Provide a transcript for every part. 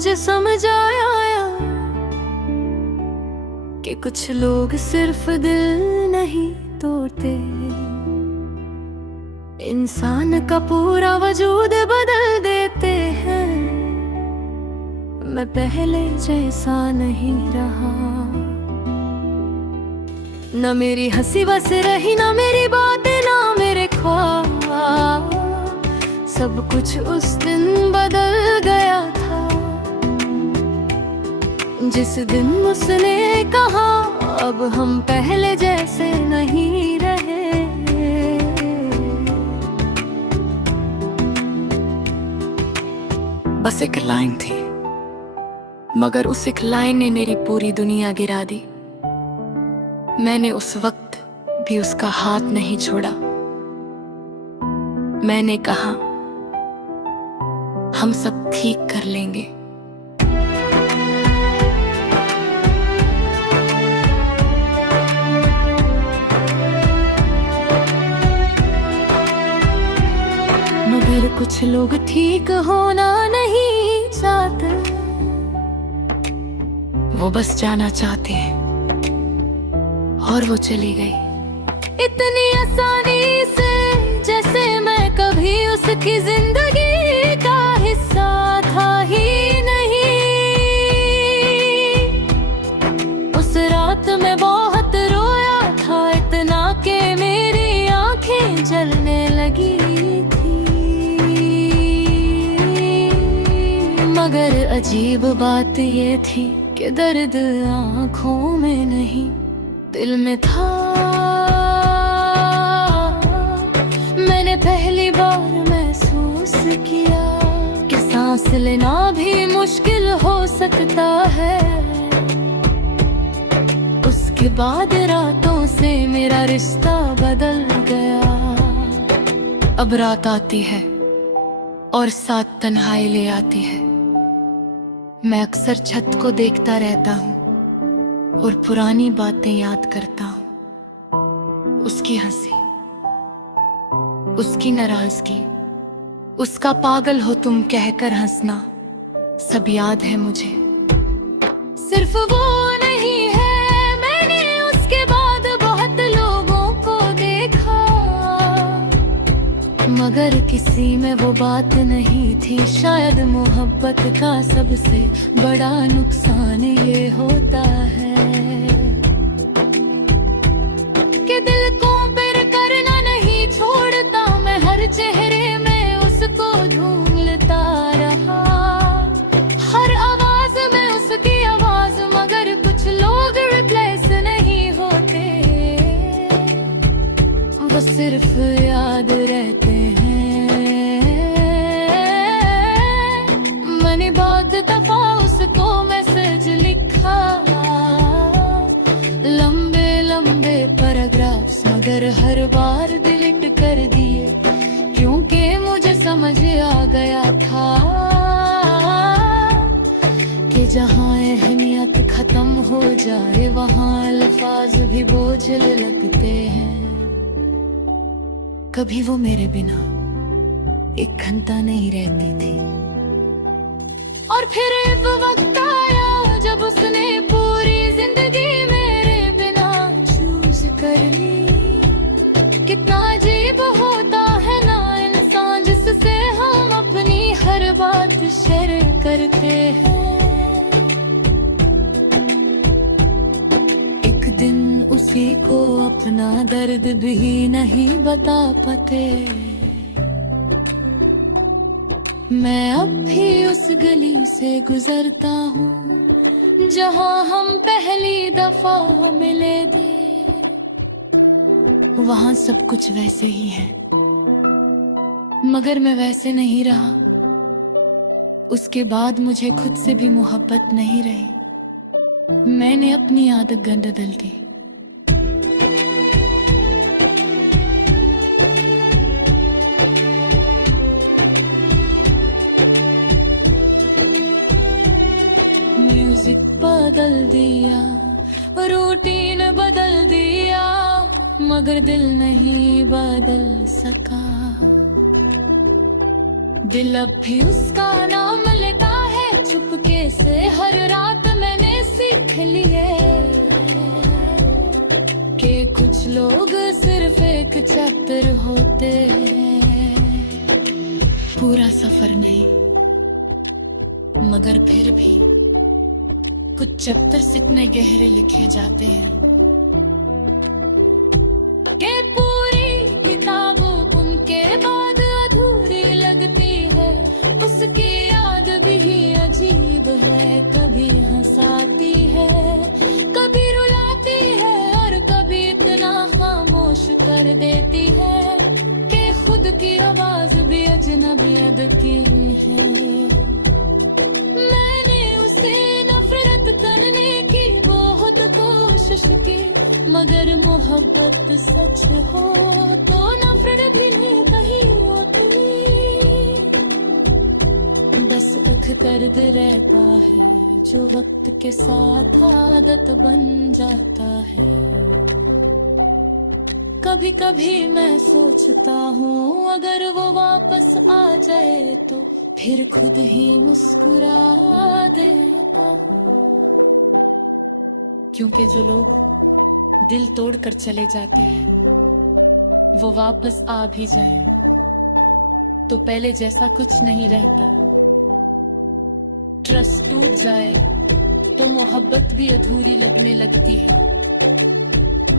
मुझे समझ आया कि कुछ लोग सिर्फ दिल नहीं तोड़ते, इंसान का पूरा वजूद बदल देते हैं। मैं पहले जैसा नहीं रहा, न मेरी हंसी बस रही, न मेरी बातें, ना मेरे ख्वाब। सब कुछ उस दिन बदल गया था, जिस दिन उसने कहा अब हम पहले जैसे नहीं रहे। बस एक लाइन थी, मगर उस एक लाइन ने मेरी पूरी दुनिया गिरा दी। मैंने उस वक्त भी उसका हाथ नहीं छोड़ा। मैंने कहा हम सब ठीक कर लेंगे। मगर कुछ लोग ठीक होना नहीं चाहते, वो बस जाना चाहते हैं। और वो चली गई इतनी आसानी से, जैसे मैं कभी उसकी जिंदगी का हिस्सा था ही नहीं। उस रात मैं बहुत रोया था, इतना कि मेरी आंखें जलने लगी थी। मगर अजीब बात ये थी कि दर्द आंखों में नहीं दिल में था। मैंने पहली बार महसूस किया कि सांस लेना भी मुश्किल हो सकता है। उसके बाद रातों से मेरा रिश्ता बदल गया। अब रात आती है और साथ तन्हाई ले आती है। मैं अक्सर छत को देखता रहता हूँ और पुरानी बातें याद करता हूँ। उसकी हंसी, उसकी नाराजगी, उसका पागल हो तुम कहकर हंसना, सब याद है मुझे। सिर्फ वो नहीं है, मैंने उसके बाद बहुत लोगों को देखा, मगर किसी में वो बात नहीं थी। शायद मोहब्बत का सबसे बड़ा नुकसान ये होता है कि दिल को पिर करना नहीं छोड़ता। मैं हर चेहरे में उसको ढूंढता रहा, हर आवाज में उसकी आवाज, मगर कुछ लोग रिप्लेस नहीं होते, वो सिर्फ याद रहते हैं। मैंने बहुत दफा उसको मैसेज लिखा, लंबे लंबे पैराग्राफ्स, मगर हर बार डिलीट कर दिए, क्योंकि मुझे समझ आ गया था कि जहाँ अहमियत खत्म हो जाए, वहाँ अल्फाज भी बोझिल लगते हैं। कभी वो मेरे बिना एक घंटा नहीं रहती थी, और फिर एक वक्त आया जब उसने पूरी जिंदगी मेरे बिना चूज कर ली। कितना अजीब होता है ना इंसान, जिससे हम अपनी हर बात शेयर करते हैं। एक दिन उसी को अपना दर्द भी नहीं बता पाते। मैं अब भी उस गली से गुजरता हूँ जहाँ हम पहली दफा मिले थे। वहाँ सब कुछ वैसे ही है, मगर मैं वैसे नहीं रहा। उसके बाद मुझे खुद से भी मोहब्बत नहीं रही। मैंने अपनी आदत बदल दी। म्यूजिक बदल दिया, रूटीन बदल दिया, मगर दिल नहीं बदल सका। दिल अब भी उसका नाम लेता है, चुपके से हर रात मैंने सीख लिए कि कुछ लोग सिर्फ एक चैप्टर होते हैं, पूरा सफर नहीं। मगर फिर भी कुछ चैप्टर्स इतने गहरे लिखे जाते हैं कि पूरी किताब उनके बाद अधूरी लगती है। उसकी याद भी अजीब है, कभी हंसाती है, कभी रुलाती है और कभी इतना खामोश कर देती है कि खुद की आवाज भी अजनबियत की है। मैंने उसे नफरत करने की बहुत कोशिश की, मगर मोहब्बत सच हो तो नफरत भी नहीं कहीं होती। बस दुख दर्द रहता है जो वक्त के साथ आदत बन जाता है। कभी कभी मैं सोचता हूँ अगर वो वापस आ जाए तो फिर खुद ही मुस्कुरा देता हूँ। क्योंकि जो लोग दिल तोड़कर चले जाते हैं वो वापस आ भी जाएं तो पहले जैसा कुछ नहीं रहता। ट्रस्ट टूट जाए तो मोहब्बत भी अधूरी लगने लगती है।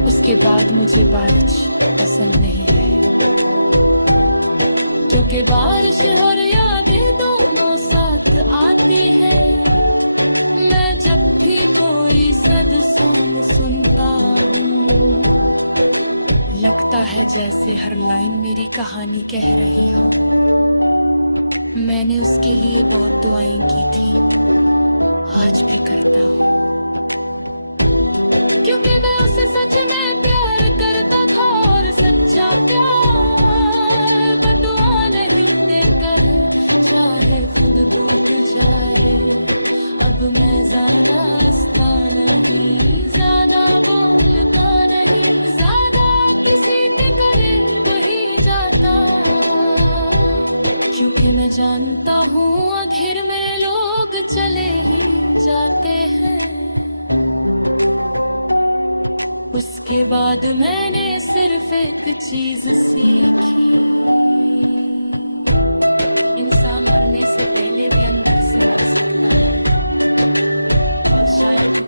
उसके बाद मुझे बारिश पसंद नहीं है, क्योंकि बारिश और यादें दोनों साथ आती है। मैं जब भी कोई सद सॉन्ग सुनता हूँ लगता है जैसे हर लाइन मेरी कहानी कह रही हो। मैंने उसके लिए बहुत दुआएं की थी, आज भी करता हूँ, क्योंकि मैं उसे सच में प्यार करता था और सच्चा प्यार बदुआ नहीं देकर चाहे खुद टूट जाए। अब मैं ज्यादा हंसता नहीं, ज्यादा बोलता नहीं, ज्यादा किसी के करीब ही जाता, क्योंकि मैं जानता हूँ आखिर में लोग चले ही जाते हैं। उसके बाद मैंने सिर्फ एक चीज सीखी, इंसान मरने से पहले भी अंदर से मर सकता है और शायद